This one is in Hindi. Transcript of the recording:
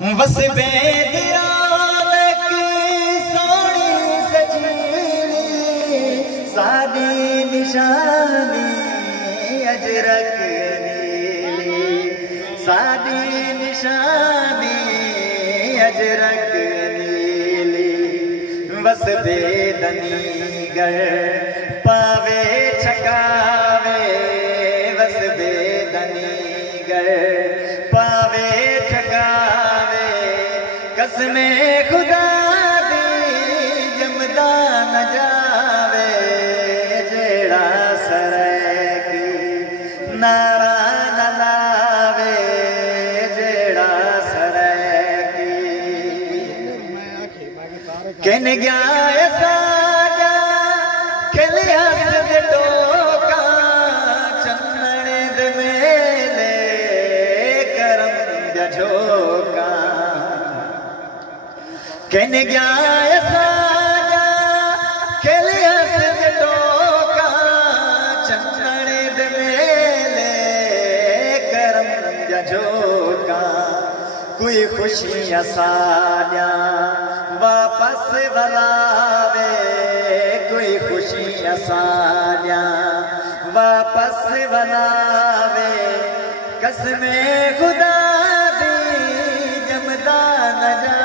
बस बेदिरालक सोनी सजनी सादी निशानी अजरक नीली सादी निशानी अजरक नीली बस बेदनीगर पावे छकावे बस बेदनीगर पावे छकावे कसमे खुदा दी जमदा न जावे जेड़ा सरैकी नारा न लावे जेड़ा सरैकी किन गया साजा खिलिया से डोका चन्नने दे मेले करम झोका किन गया साजा खिलिया से डोका चन्नने दे मेले करम झोका कोई खुशियां सालियां वापस वलावे कोई खुशियां सालियां वापस वलावे कसमे खुदा दी जमदा न जा